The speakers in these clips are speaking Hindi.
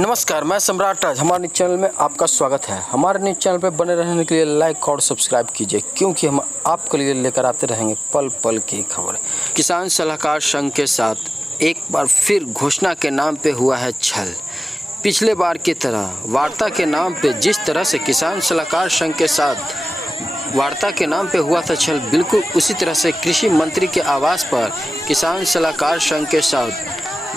नमस्कार, मैं सम्राट राज। हमारे चैनल में आपका स्वागत है। हमारे न्यूज़ चैनल पर बने रहने के लिए लाइक और सब्सक्राइब कीजिए, क्योंकि हम आपके लिए लेकर आते रहेंगे पल पल की खबर। किसान सलाहकार संघ के साथ एक बार फिर घोषणा के नाम पे हुआ है छल। पिछले बार की तरह वार्ता के नाम पे जिस तरह से किसान सलाहकार संघ के साथ वार्ता के नाम पे हुआ था छल, बिल्कुल उसी तरह से कृषि मंत्री के आवास पर किसान सलाहकार संघ के साथ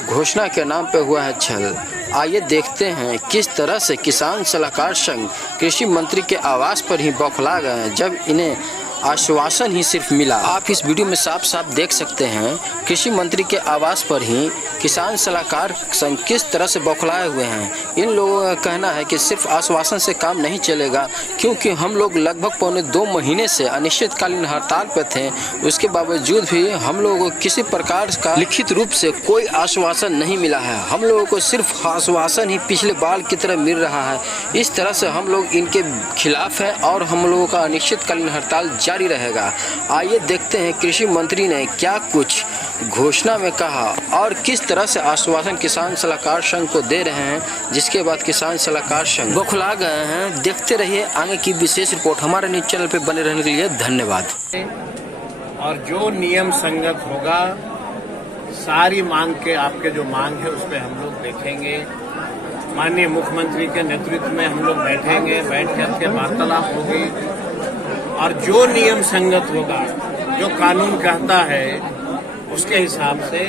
घोषणा के नाम पे हुआ है छल। आइए देखते हैं किस तरह से किसान सलाहकार संघ कृषि मंत्री के आवास पर ही बौखला गए हैं, जब इन्हें आश्वासन ही सिर्फ मिला। आप इस वीडियो में साफ साफ देख सकते हैं कृषि मंत्री के आवास पर ही किसान सलाहकार संघ किस तरह से बौखलाए हुए हैं। इन लोगों का कहना है कि सिर्फ आश्वासन से काम नहीं चलेगा, क्योंकि हम लोग लगभग पौने 2 महीने से अनिश्चितकालीन हड़ताल पर थे। उसके बावजूद भी हम लोगों को किसी प्रकार का लिखित रूप से कोई आश्वासन नहीं मिला है। हम लोगों को सिर्फ आश्वासन ही पिछले बार की तरह मिल रहा है। इस तरह से हम लोग इनके खिलाफ हैं और हम लोगों का अनिश्चितकालीन हड़ताल जारी रहेगा। आइए देखते हैं कृषि मंत्री ने क्या कुछ घोषणा में कहा और किस तरह से आश्वासन किसान सलाहकार संघ को दे रहे हैं, जिसके बाद किसान सलाहकार संघ बौखला गए हैं। देखते रहिए आगे की विशेष रिपोर्ट। हमारे न्यूज़ चैनल पर बने रहने के लिए धन्यवाद। और जो नियम संगत होगा, सारी मांग के आपके जो मांग है उस पर हम लोग देखेंगे। माननीय मुख्यमंत्री के नेतृत्व में हम लोग बैठेंगे, बैठ करके वार्तालाप होगी और जो नियम संगत होगा, जो कानून कहता है, उसके हिसाब से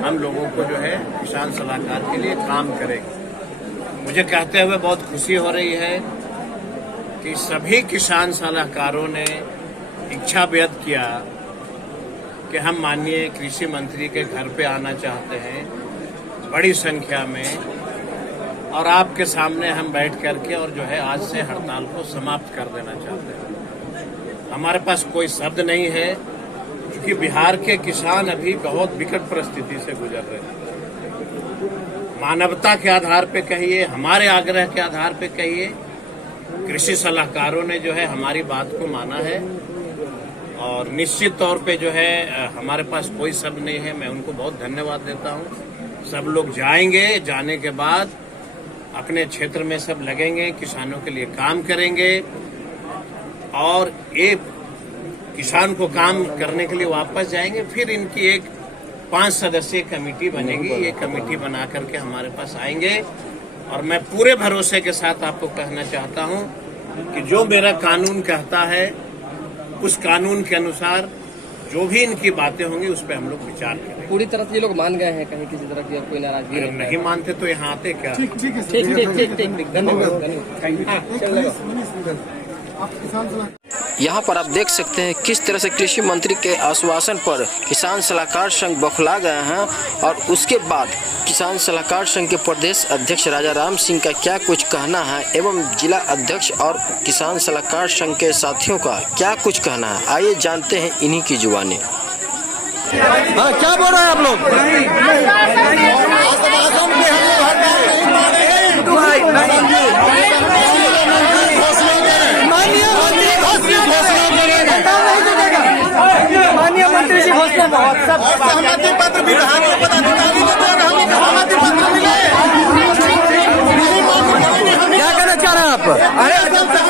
हम लोगों को जो है किसान सलाहकार के लिए काम करेंगे। मुझे कहते हुए बहुत खुशी हो रही है कि सभी किसान सलाहकारों ने इच्छा व्यक्त किया कि हम माननीय कृषि मंत्री के घर पे आना चाहते हैं बड़ी संख्या में, और आपके सामने हम बैठ करके और जो है आज से हड़ताल को समाप्त कर देना चाहते हैं। हमारे पास कोई शब्द नहीं है, क्योंकि बिहार के किसान अभी बहुत विकट परिस्थिति से गुजर रहे हैं। मानवता के आधार पे कहिए, हमारे आग्रह के आधार पे कहिए, कृषि सलाहकारों ने जो है हमारी बात को माना है और निश्चित तौर पे जो है हमारे पास कोई शब्द नहीं है। मैं उनको बहुत धन्यवाद देता हूँ। सब लोग जाएंगे, जाने के बाद अपने क्षेत्र में सब लगेंगे, किसानों के लिए काम करेंगे और एक किसान को काम करने के लिए वापस जाएंगे। फिर इनकी एक 5 सदस्यीय कमेटी बनेगी। ये कमेटी बना करके हमारे पास आएंगे और मैं पूरे भरोसे के साथ आपको कहना चाहता हूं कि जो मेरा कानून कहता है, उस कानून के अनुसार जो भी इनकी बातें होंगी उस पर हम लोग विचार करेंगे। पूरी तरह से ये लोग मान गए हैं, कहीं किसी तरह की कोई नाराजगी नहीं मानते तो यहाँ आते क्या? ठीक धन्यवाद। यहाँ पर आप देख सकते हैं किस तरह से कृषि मंत्री के आश्वासन पर किसान सलाहकार संघ बौखला गए हैं और उसके बाद किसान सलाहकार संघ के प्रदेश अध्यक्ष राजा राम सिंह का क्या कुछ कहना है एवं जिला अध्यक्ष और किसान सलाहकार संघ के साथियों का क्या कुछ कहना है। आइए जानते हैं इन्हीं की जुबानी। हाँ, क्या बोल रहे हैं आप लोग? माननीय मंत्री जी घोषणा बहुत सब सहमति पत्र विभागीय पदाधिकारी को दे रहे हैं, सहमति पत्र मिले। क्या कहना चाह रहे हैं आप? अरे अभी तक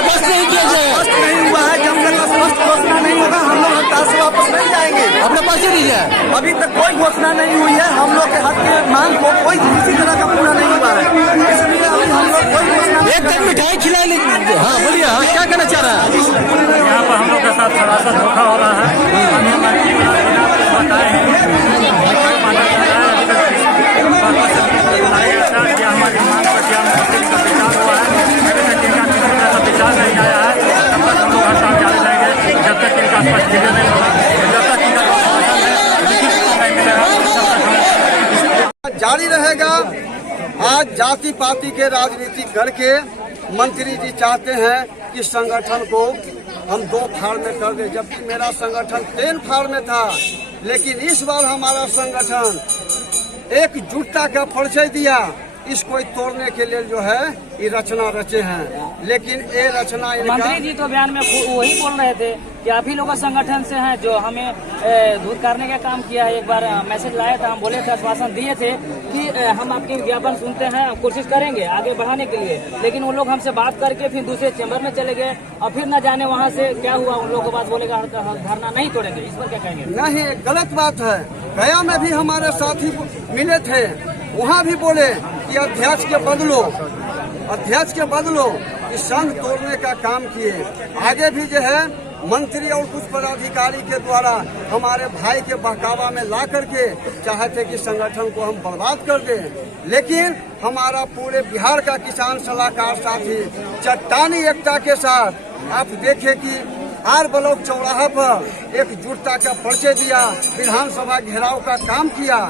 स्पष्ट नहीं किया जाए, स्पष्ट नहीं हुआ है। जब तक स्पष्ट घोषणा नहीं होगा हम लोग हड़ताल से वापस नहीं जाएंगे। अपने पास ही दीजिए। अभी तक कोई घोषणा नहीं हुई है। हम लोग के हक के मांग को कोई किसी तरह का पूरा नहीं हुआ है, इसलिए अभी हम लोग कोई घोषणा। एक दिन मिठाई खिला लीजिए। हाँ बोलिए, हाँ क्या कहना चाह रहा है? यहाँ पर हम लोग के साथ सरासर धोखा हो रहा है। हमारी मांग पर क्या विचार हुआ है, मेरे से इनका किसी तरह का विचार नहीं आया है। तब तक हम लोग हड़ताल जारी रहेंगे, जब तक इनका स्पष्ट क्लियर नहीं होगा, जब तक इनका नहीं मिलेगा जारी रहेगा। आज जाति पाति के राजनीतिक दल के मंत्री जी चाहते हैं कि संगठन को हम 2 फाड़ में कर दे, जबकि मेरा संगठन 3 फाड़ में था। लेकिन इस बार हमारा संगठन एकजुटता का परिचय दिया। इसको तोड़ने के लिए जो है ये रचना रचे हैं, लेकिन ये रचना इनका मंत्री जी तो बयान में वही बोल रहे थे कि आप ही लोग संगठन से हैं जो हमें धुतकारने का काम किया है। एक बार मैसेज लाया था, हम बोले थे, आश्वासन दिए थे कि हम आपके विज्ञापन सुनते हैं, कोशिश करेंगे आगे बढ़ाने के लिए, लेकिन उन लोग हमसे बात करके फिर दूसरे चैम्बर में चले गए और फिर न जाने वहाँ से क्या हुआ। उन लोगों के बाद बोलेगा धरना नहीं तोड़ेंगे, इस पर क्या कहेंगे? नहीं, गलत बात है। गया में भी हमारे साथी मिले थे, वहाँ भी बोले कि अध्यक्ष के बदलो इस संघ तोड़ने का काम किए। आगे भी जो है मंत्री और कुछ पदाधिकारी के द्वारा हमारे भाई के बहकावा में ला करके चाहते कि संगठन को हम बर्बाद कर दें, लेकिन हमारा पूरे बिहार का किसान सलाहकार साथी चट्टानी एकता के साथ आप देखें कि आर ब्लॉक चौराहा पर एकजुटता का परिचय दिया, विधानसभा घेराव का काम किया।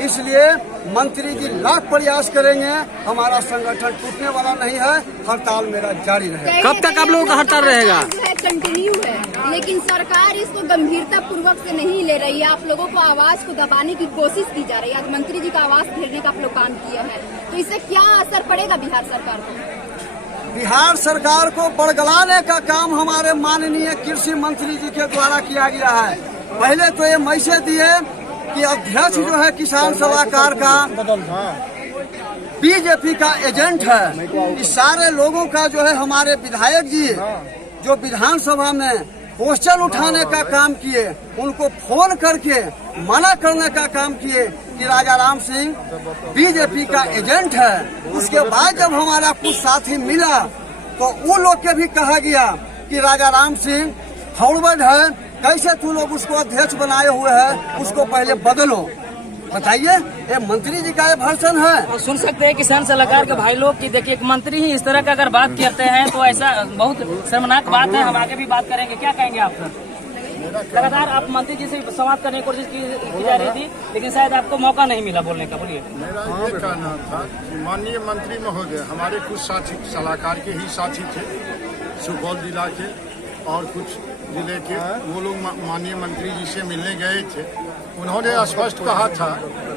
इसलिए मंत्री जी लाख प्रयास करेंगे, हमारा संगठन टूटने वाला नहीं है। हड़ताल मेरा जारी रहेगा। कब तक आप लोगों का हड़ताल रहेगा? कंटिन्यू है, लेकिन सरकार इसको गंभीरता पूर्वक से नहीं ले रही है। आप लोगों को आवाज को दबाने की कोशिश की जा रही है। आज मंत्री जी का आवाज घेरने का आप लोग काम किया है, तो इससे क्या असर पड़ेगा बिहार सरकार को? बिहार सरकार को बड़गलाने का काम हमारे माननीय कृषि मंत्री जी के द्वारा किया गया है। पहले तो ये मैसेज दिए कि अध्यक्ष जो है किसान सलाहकार का बीजेपी का एजेंट है। इस सारे लोगों का जो है हमारे विधायक जी जो विधानसभा में क्वेश्चन उठाने का काम किए, उनको फोन करके मना करने का काम किए कि राजा राम सिंह बीजेपी का एजेंट है। उसके बाद जब हमारा कुछ साथी मिला तो उन लोग के भी कहा गया कि राजा राम सिंह फॉरवर्ड है, कैसे तू लोग उसको अध्यक्ष बनाए हुए है, उसको पहले बदलो। बताइए, ये मंत्री जी का ये भाषण है। और सुन सकते हैं किसान सलाहकार के भाई लोग की, देखिए एक मंत्री ही इस तरह का अगर बात करते हैं तो ऐसा बहुत शर्मनाक बात है। हम आगे भी बात करेंगे, क्या कहेंगे आप? लगातार आप मंत्री जी से संवाद करने की कोशिश की जा रही थी, लेकिन शायद आपको मौका नहीं मिला बोलने का। बोलिए। मेरा ये कहना था कि माननीय मंत्री महोदय, हमारे कुछ साथी सलाहकार के ही साथी थे, सुपौल जिला के और कुछ जिले के, वो लोग माननीय मंत्री जी से मिलने गए थे। उन्होंने स्पष्ट कहा था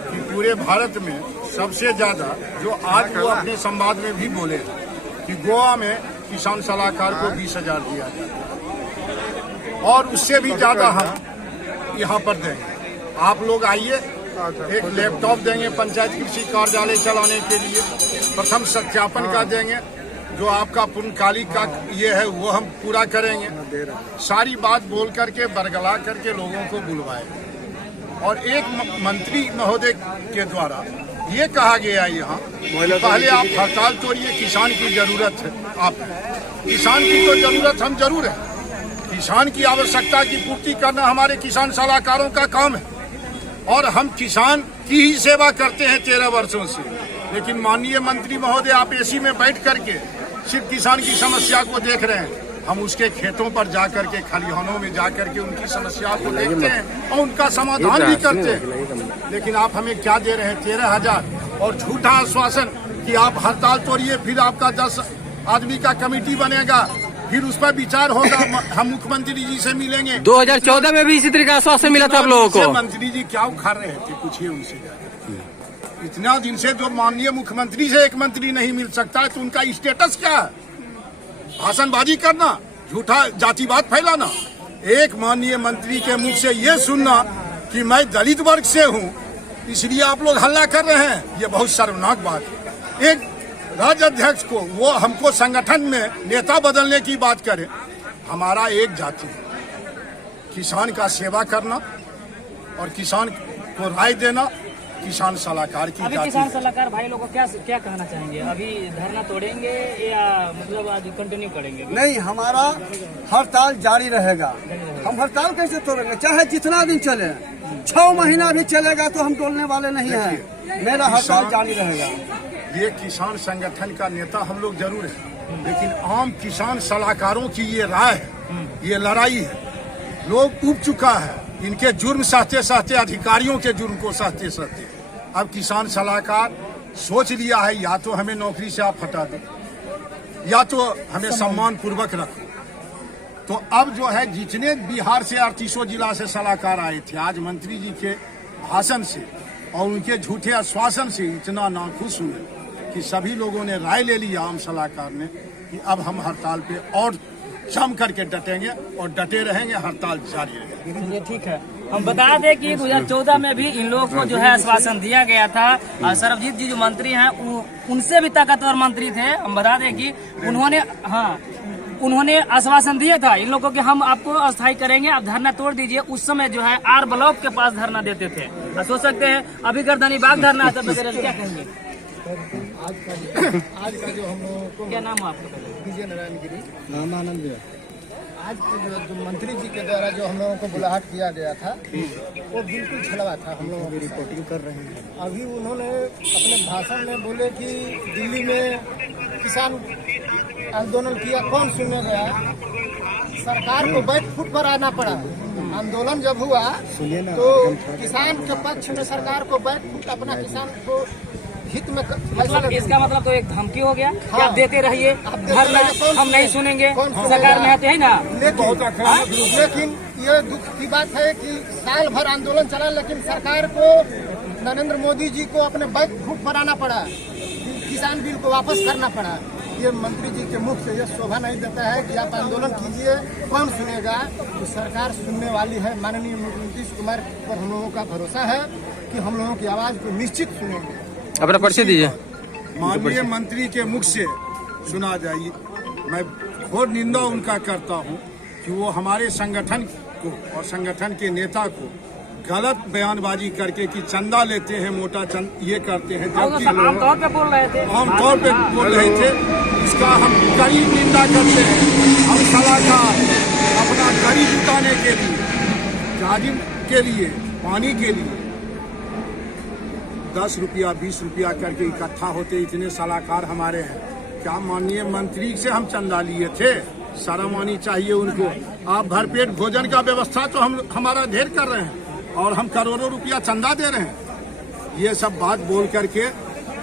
कि पूरे भारत में सबसे ज्यादा, जो आज वो अपने संवाद में भी बोले कि गोवा में किसान सलाहकार को 20,000 दिया जाता और उससे भी ज्यादा हम यहाँ पर देंगे। आप लोग आइए, एक लैपटॉप देंगे पंचायत कृषि कार्यालय चलाने के लिए, प्रथम सत्यापन का देंगे, जो आपका पूर्णकालिक का ये है वो हम पूरा करेंगे। सारी बात बोल करके बरगला करके लोगों को बुलवाए। और एक मंत्री महोदय के द्वारा ये कहा गया यहाँ, पहले आप हड़ताल तोड़िए, किसान की जरूरत है। आप किसान की तो जरूरत हम जरूर है, किसान की आवश्यकता की पूर्ति करना हमारे किसान सलाहकारों का काम है और हम किसान की ही सेवा करते हैं 13 वर्षों से। लेकिन माननीय मंत्री महोदय, आप एसी में बैठ करके सिर्फ किसान की समस्या को देख रहे हैं। हम उसके खेतों पर जाकर के, खलिहानों में जाकर के उनकी समस्या को देखते हैं और उनका समाधान भी करते हैं। लेकिन आप हमें क्या दे रहे हैं? 13,000 और झूठा आश्वासन कि आप हड़ताल तोड़िए, फिर आपका 10 आदमी का कमेटी बनेगा, फिर उस पर विचार होगा, हम मुख्यमंत्री जी से मिलेंगे। 2014 में भी इसी तरह का आश्वासन मिला था आप लोगों को। मंत्री जी क्या उखाड़ रहे थे, पूछिए उनसे। इतना दिन से जो माननीय मुख्यमंत्री से एक मंत्री नहीं मिल सकता है, तो उनका स्टेटस क्या है? भाषणबाजी करना, झूठा जातिवाद फैलाना। एक माननीय मंत्री के मुख से ये सुनना कि मैं दलित वर्ग से हूँ इसलिए आप लोग हल्ला कर रहे हैं, ये बहुत शर्मनाक बात है। एक राज्य अध्यक्ष को, वो हमको संगठन में नेता बदलने की बात करे। हमारा एक जाति है, किसान का सेवा करना और किसान को राय देना किसान सलाहकार की अभी जाति। किसान सलाहकार भाई लोगों को क्या कहना चाहेंगे? अभी धरना तोड़ेंगे या मतलब आज कंटिन्यू करेंगे? नहीं, हमारा हड़ताल जारी रहेगा। हम हड़ताल कैसे तोड़ेंगे? चाहे जितना दिन चले, 6 महीना भी चलेगा तो हम तोड़ने वाले नहीं हैं। मेरा हड़ताल जारी रहेगा। ये किसान संगठन का नेता हम लोग जरूर है, लेकिन आम किसान सलाहकारों की ये राय है, ये लड़ाई है। लोग उब चुका है, इनके जुर्म सहते सहते, अधिकारियों के जुर्म को सहते सहते अब किसान सलाहकार सोच लिया है, या तो हमें नौकरी से आप हटा दो या तो हमें सम्मान पूर्वक रखो। तो अब जो है, जितने बिहार से 38 जिला से सलाहकार आए थे, आज मंत्री जी के भाषण से और उनके झूठे आश्वासन से इतना नाखुश हुए कि सभी लोगों ने राय ले लिया, आम सलाहकार ने, कि अब हम हड़ताल पे और जम करके डटेंगे और डटे रहेंगे, हड़ताल जारी रहेगी। चलिए ठीक है। हम बता दें कि 2014 में भी इन लोगों को जो है आश्वासन दिया गया था। और सरबजीत जी जो मंत्री हैं उनसे भी ताकतवर मंत्री थे। हम बता दें कि उन्होंने आश्वासन दिया था इन लोगों के, हम आपको अस्थायी करेंगे, आप धरना तोड़ दीजिए। उस समय जो है आर ब्लॉक के पास धरना देते थे। और सोच सकते हैं अभी गर्दनी बाग धरना आता है, क्या कहेंगे? आज का जो हम लोगों को, क्या नाम है आपका? विजय नारायण गिरी। आज जो मंत्री जी के द्वारा जो हम लोगों को बुलाहट किया गया था वो बिल्कुल छलवा था। हम लोगों की रिपोर्टिंग कर रहे हैं। अभी उन्होंने अपने भाषण में बोले कि दिल्ली में किसान आंदोलन किया, कौन सुनने गया? सरकार को बैक फुट पर आना पड़ा। आंदोलन जब हुआ तो किसान के पक्ष में सरकार को बैक फुट, अपना किसान को हित में, मतलब इसका मतलब तो एक धमकी हो गया कि आप देते रहिए धरना, हम नहीं सुनेंगे, सरकार में आते हैं ना। लेकिन ये दुख की बात है कि साल भर आंदोलन चला, लेकिन सरकार को, नरेंद्र मोदी जी को अपने बैक फुट पर आना पड़ा, किसान बिल को वापस करना पड़ा। ये मंत्री जी के मुख से ये शोभा नहीं देता है कि आप आंदोलन कीजिए, कौन सुनेगा? तो सरकार सुनने वाली है। माननीय मुख्यमंत्री नीतीश कुमार पर हम लोगों का भरोसा है कि हम लोगों की आवाज को निश्चित सुनेंगे। अपना परिचय दीजिए। माननीय मंत्री के मुख से सुना जाइए। मैं घोर निंदा उनका करता हूं कि वो हमारे संगठन को और संगठन के नेता को गलत बयानबाजी करके कि चंदा लेते हैं, मोटा ये करते हैं, जबकि आमतौर पे बोल रहे थे, आमतौर पे बोल रहे थे। इसका हम कड़ी निंदा करते हैं। हम सलाहकार अपना कड़ी जुटाने के लिए, जाजिम के लिए, पानी के लिए 10 रुपया 20 रुपया करके इकट्ठा होते, इतने सलाहकार हमारे हैं। क्या माननीय मंत्री से हम चंदा लिए थे? शर्म आनी चाहिए उनको। आप भरपेट भोजन का व्यवस्था तो हमारा ढेर कर रहे हैं और हम करोड़ों रुपया चंदा दे रहे हैं। ये सब बात बोल करके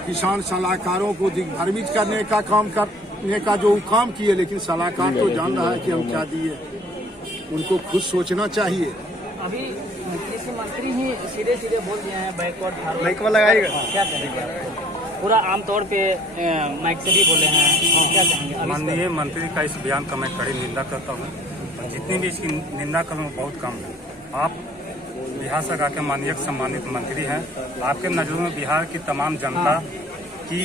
किसान सलाहकारों को दिग्भ्रमित करने का काम करने का जो काम किए, लेकिन सलाहकार तो जान रहा है कि हम क्या दिए। उनको खुद सोचना चाहिए। अभी कृषि मंत्री ही सीधे सीधे बोल दिए हैं बैकवर्ड फारवर्ड। माइक वाला लगाइएगा। क्या कहेंगे? पूरा आमतौर पे माइक से भी बोले हैं, क्या कहेंगे? माननीय मंत्री का इस बयान का मैं कड़ी निंदा करता हूँ। जितनी भी इसकी निंदा करूँ बहुत कम है। आप बिहार सरकार के माननीय सम्मानित मंत्री हैं। आपके नज़रों में बिहार की तमाम जनता की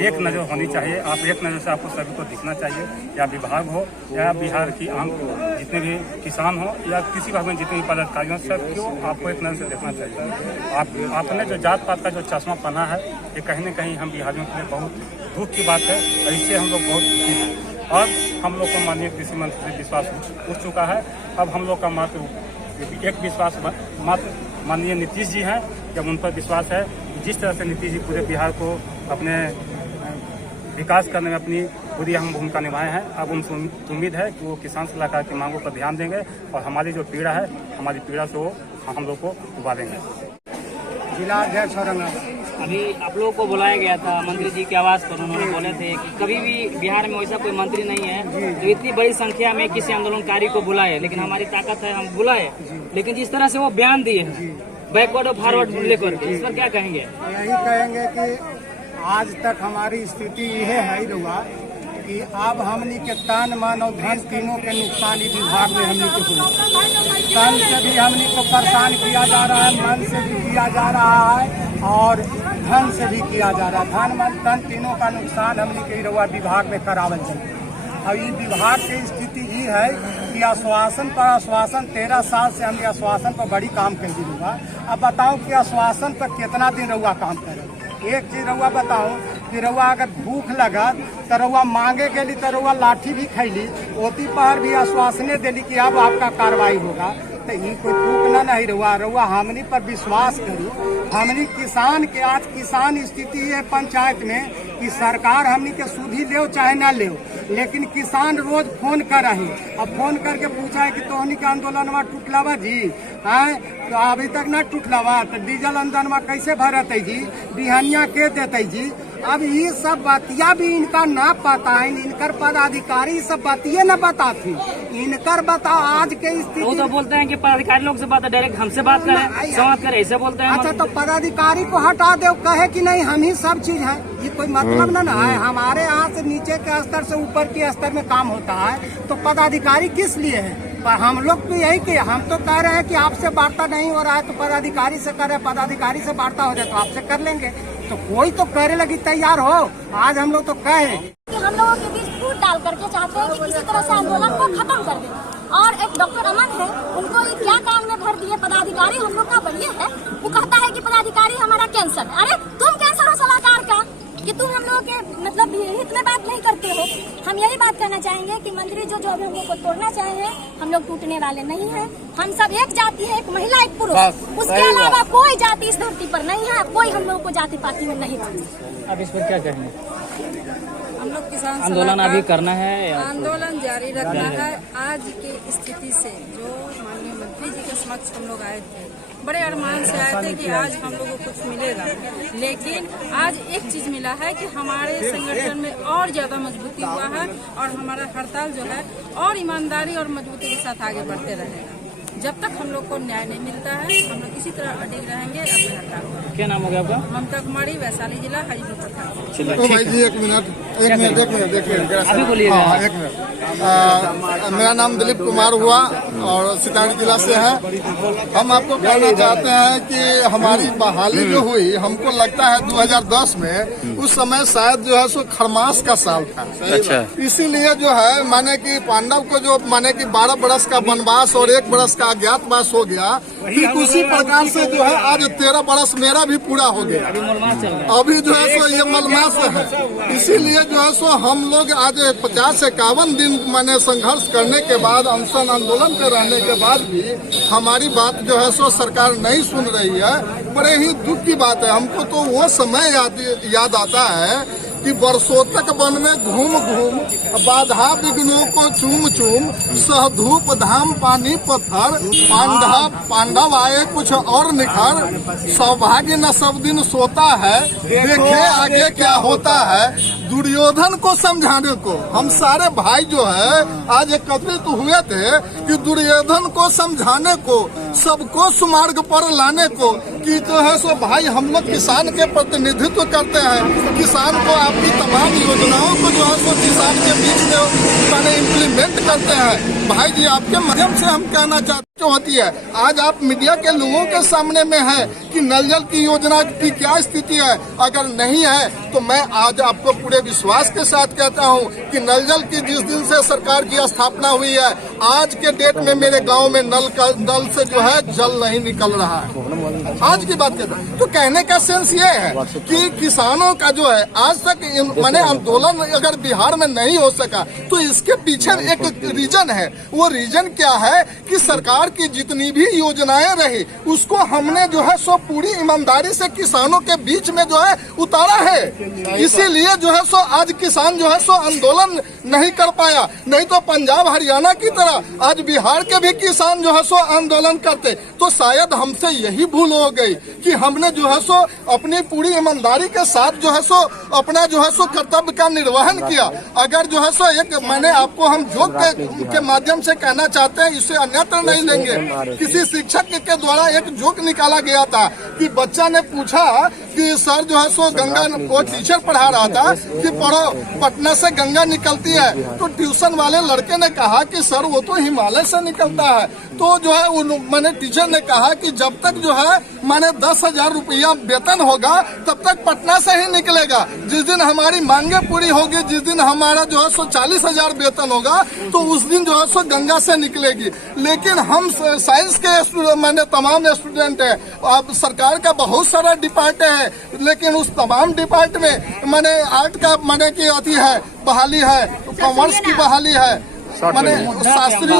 एक नज़र होनी चाहिए। आप एक नज़र से आपको सभी को दिखना चाहिए, या विभाग हो या बिहार की आम जितने भी किसान हो या किसी भाग में जितने भी पदाधिकारी हो, सब क्यों आपको एक नज़र से देखना चाहिए। आपने जो जात पात का जो चश्मा पहना है, ये कहीं न कहीं हम बिहारियों के लिए बहुत दुख की बात है और इससे हम लोग बहुत दुखी हैं। और हम लोग को माननीय कृषि मंत्री से विश्वास उठ चुका है। अब हम लोग का मात्र एक विश्वास मात्र माननीय नीतीश जी हैं। जब उन पर विश्वास है, जिस तरह से नीतीश जी पूरे बिहार को अपने विकास करने में अपनी पूरी अहम भूमिका निभाए हैं, अब उनसे उम्मीद है कि वो किसान सलाहकार की मांगों पर ध्यान देंगे और हमारी जो पीड़ा है, हमारी पीड़ा से वो हम लोग को उबारेंगे। जिला अध्यक्ष औरंगाबाद। अभी आप लोगों को बुलाया गया था मंत्री जी के आवास पर। उन्होंने बोले थे कि कभी भी बिहार में वैसा कोई मंत्री नहीं है जो इतनी बड़ी संख्या में किसी आंदोलनकारी को बुलाए, लेकिन हमारी ताकत है, हम बुलाए। लेकिन जिस तरह से वो बयान दिए हैं बैकवर्ड और फॉरवर्ड लेकर के, इस पर क्या कहेंगे? यही कहेंगे कि आज तक हमारी स्थिति यह है रुआ कि अब हमनी के तन मन और धन तीनों के नुकसान इस विभाग में हमनी के हुए। तन से भी हमनी को परेशान किया जा रहा है, मन से भी किया जा रहा है और धन से भी किया जा रहा है। धन मन तन तीनों का नुकसान हमनी के रुआ विभाग में करावल जाए। अब ये विभाग की स्थिति ये है कि आश्वासन पर आश्वासन 13 साल से हमने आश्वासन पर बड़ी काम कर दी हुआ। अब बताओ कि आश्वासन पर कितना दिन रहुआ काम करे। एक चीज रहुआ बताओ कि रहुआ अगर भूख लगत तो रहुआ मांगे के लिए तो रहुआ लाठी भी खैली, ओती पर भी आश्वासने दिली कि अब आपका कार्रवाई होगा। तो ये कोई टूकना नहीं रहुआ हमनी पर विश्वास करी। हमनी किसान के आज किसान स्थिति है पंचायत में कि सरकार हमनी के सुधी ले चाहे ना ले, लेकिन किसान रोज फोन कर रही। अब फोन करके पूछा है कि तोहनी के आंदोलन में टूटलावा जी है, तो अभी तक ना टूटलावा, तो डीजल आंदोलन में कैसे भरते जी, बिहनिया के देते जी। अब ये सब बातिया भी इनका ना पता है, इनकर पदाधिकारी सब बातिये न बताती, इनकर बता आज के स्थिति। वो तो बोलते हैं कि पदाधिकारी लोग से बात है, डायरेक्ट हमसे बात करें, संवाद करें, ऐसे बोलते हैं। अच्छा, तो पदाधिकारी को हटा दो, कहे कि नहीं हम ही सब चीज है, ये कोई मतलब ना है। हमारे यहाँ से नीचे के स्तर से ऊपर के स्तर में काम होता है, तो पदाधिकारी किस लिए है? पर हम लोग तो यही कि हम तो कह रहे हैं कि आपसे वार्ता नहीं हो रहा है तो पदाधिकारी से कर रहे हैं, पदाधिकारी से वार्ता हो जाए तो आपसे कर लेंगे। तो कोई तो करे लगी तैयार हो। आज हम लोग तो कहे कि हम लोगों के बीच फूट डाल करके चाहते हैं कि किसी तरह से आंदोलन को खत्म कर दें। और एक डॉक्टर अमन है, उनको ये क्या काम में भर दिए, पदाधिकारी हम लोग का बढ़िया है, वो कहता है कि पदाधिकारी हमारा कैंसर है। अरे तुम कैंसर हो सलाहकार का, कि तुम हम लोगों के मतलब हित में बात नहीं करते हो। हम यही बात कहना चाहेंगे कि मंत्री जो हम लोगों को तोड़ना चाहे, हम लोग टूटने वाले नहीं हैं। हम सब एक जाति है, एक महिला, एक पुरुष, उसके अलावा कोई जाति इस धरती पर नहीं है। कोई हम लोगों को जाति पाति में नहीं था। अब इस पर क्या कहेंगे? हम लोग किसान आंदोलन अभी करना है, आंदोलन जारी रखना है। आज की स्थिति से जो माननीय मंत्री जी के समक्ष हम लोग आए थे, बड़े अरमान से आए थे कि आज हम लोगों को कुछ मिलेगा, लेकिन आज एक चीज मिला है कि हमारे संगठन में और ज्यादा मजबूती हुआ है और हमारा हड़ताल जो है और ईमानदारी और मजबूती के साथ आगे बढ़ते रहेगा। जब तक हम लोग को न्याय नहीं मिलता है, हम लोग इसी तरह अडिग रहेंगे अपने हड़ताल पर। क्या नाम हो गया आपका? ममता कुमारी, वैशाली जिला, हजीपुर प्रखंड। तो भाई जी एक मिनट अभी बोलिएगा। हाँ, एक मिनट। मेरा नाम दिलीप कुमार हुआ और सीतामढ़ी जिला से है। हम आपको कहना चाहते हैं कि हमारी बहाली जो हुई, हमको लगता है 2010 में, उस समय शायद जो है सो खरमास का साल था। अच्छा। इसीलिए जो है माने कि पांडव को जो माने कि 12 बरस का वनवास और 1 बरस का अज्ञातवास हो गया, ठीक उसी प्रकार से जो है आज 13 बरस मेरा भी पूरा हो गया। अभी जो है सो ये मलमास है। इसीलिए जो है सो हम लोग आज 50-51 दिन माने संघर्ष करने के बाद, अनशन आंदोलन पे रहने के बाद भी हमारी बात जो है सो सरकार नहीं सुन रही है। बड़े ही दुख की बात है। हमको तो वो समय याद आता है कि वर्षों तक वन में घूम घूम, बाधा विघ्नों को चूम चूम, सहधूप धाम पानी पत्थर, पांडव आए कुछ और निखर, सौभाग्य न सब दिन सोता है, देखे आगे क्या होता है। दुर्योधन को समझाने को हम सारे भाई जो है आज एकत्रित हुए थे कि दुर्योधन को समझाने को, सबको सुमार्ग पर लाने को, कि जो है सो भाई हम लोग किसान के प्रतिनिधित्व करते हैं, किसान को आपकी तमाम योजनाओं को जो है सो किसान के बीच में मैंने इम्प्लीमेंट करते हैं। भाई जी आपके माध्यम से हम कहना चाहते होती है, आज आप मीडिया के लोगों के सामने में है कि नल जल की योजना की क्या स्थिति है। अगर नहीं है तो मैं आज आपको पूरे विश्वास के साथ कहता हूं कि नल जल की जिस दिन से सरकार की स्थापना हुई है, आज के डेट में मेरे गांव में नल से जो है जल नहीं निकल रहा है। आज की बात कहता हूं। तो कहने का सेंस ये है कि किसानों का जो है आज तक मैंने आंदोलन अगर बिहार में नहीं हो सका तो इसके पीछे एक रीजन है। वो रीजन क्या है कि सरकार की जितनी भी योजनाएं रही उसको हमने जो है सो पूरी ईमानदारी से किसानों के बीच में जो है उतारा है। इसीलिए जो है सो आज किसान जो है सो आंदोलन नहीं कर पाया। नहीं तो पंजाब हरियाणा की तरह आज बिहार के भी किसान जो है सो आंदोलन करते। तो शायद हमसे यही भूल हो गई कि हमने जो है सो अपनी पूरी ईमानदारी के साथ जो है सो अपना जो है सो कर्तव्य का निर्वहन किया। अगर जो है सो एक मैंने आपको हम जोक के माध्यम से कहना चाहते हैं, इसे अन्यत्र नहीं लेंगे। किसी शिक्षक के द्वारा एक जोक निकाला गया था कि बच्चा ने पूछा कि सर जो है सो गंगा, वो टीचर पढ़ा रहा था कि पढ़ो पटना से गंगा निकलती है, तो ट्यूशन वाले लड़के ने कहा कि सर वो तो हिमालय से निकलता है। तो जो है मैंने टीचर ने कहा कि जब तक जो है मैंने 10,000 रुपया वेतन होगा तब तक पटना से ही निकलेगा। जिस दिन हमारी मांगे पूरी होगी, जिस दिन हमारा जो है सो 40,000 वेतन होगा तो उस दिन जो है सो गंगा से निकलेगी। लेकिन हम साइंस के मैंने तमाम स्टूडेंट है, अब सरकार का बहुत सारा डिपार्ट है, लेकिन उस तमाम डिपार्ट में मैंने आर्ट का मैंने की अति है, बहाली है, कॉमर्स की बहाली है, मैंने शास्त्रीय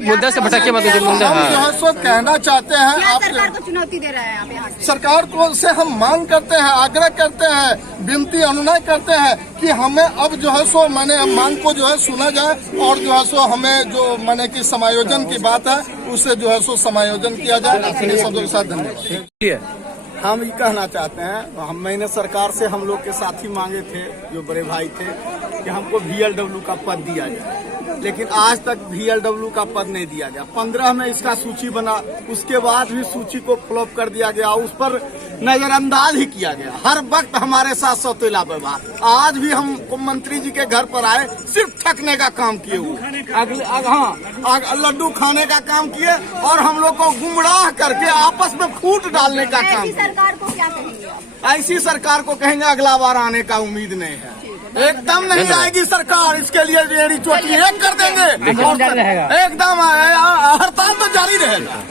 मुद्दे से भटक के हम जो है सो कहना चाहते हैं आप सरकार को चुनौती दे रहे हैं आप यहाँ से? सरकार को से हम मांग करते हैं, आग्रह करते हैं, विनती अनुनय करते हैं कि हमें अब जो है सो मैंने मांग को जो है सुना जाए और जो है सो हमें जो मैंने की समायोजन की बात है उसे जो है सो समायोजन किया जाए। अपने शब्दों के साथ धन्यवाद। हम ये कहना चाहते हैं, मैंने सरकार से हम लोग के साथी मांगे थे, जो बड़े भाई थे, कि हमको VLW का पद दिया जाए, लेकिन आज तक VLW का पद नहीं दिया गया। 15 में इसका सूची बना, उसके बाद भी सूची को फ्लॉप कर दिया गया, उस पर नजरअंदाज ही किया गया। हर वक्त हमारे साथ सौतेला व्यवहार। आज भी हम मंत्री जी के घर पर आए, सिर्फ ठगने का काम किए हुए, लड्डू खाने का काम किए और हम लोग को गुमराह करके आपस में फूट डालने का काम किया। सरकार को क्या कहेंगे? ऐसी सरकार को कहेंगे अगला बार आने का उम्मीद नहीं है, एकदम नहीं आएगी सरकार। इसके लिए रेडी चोटी एक कर देंगे, एकदम हड़ताल तो जारी रहेगा।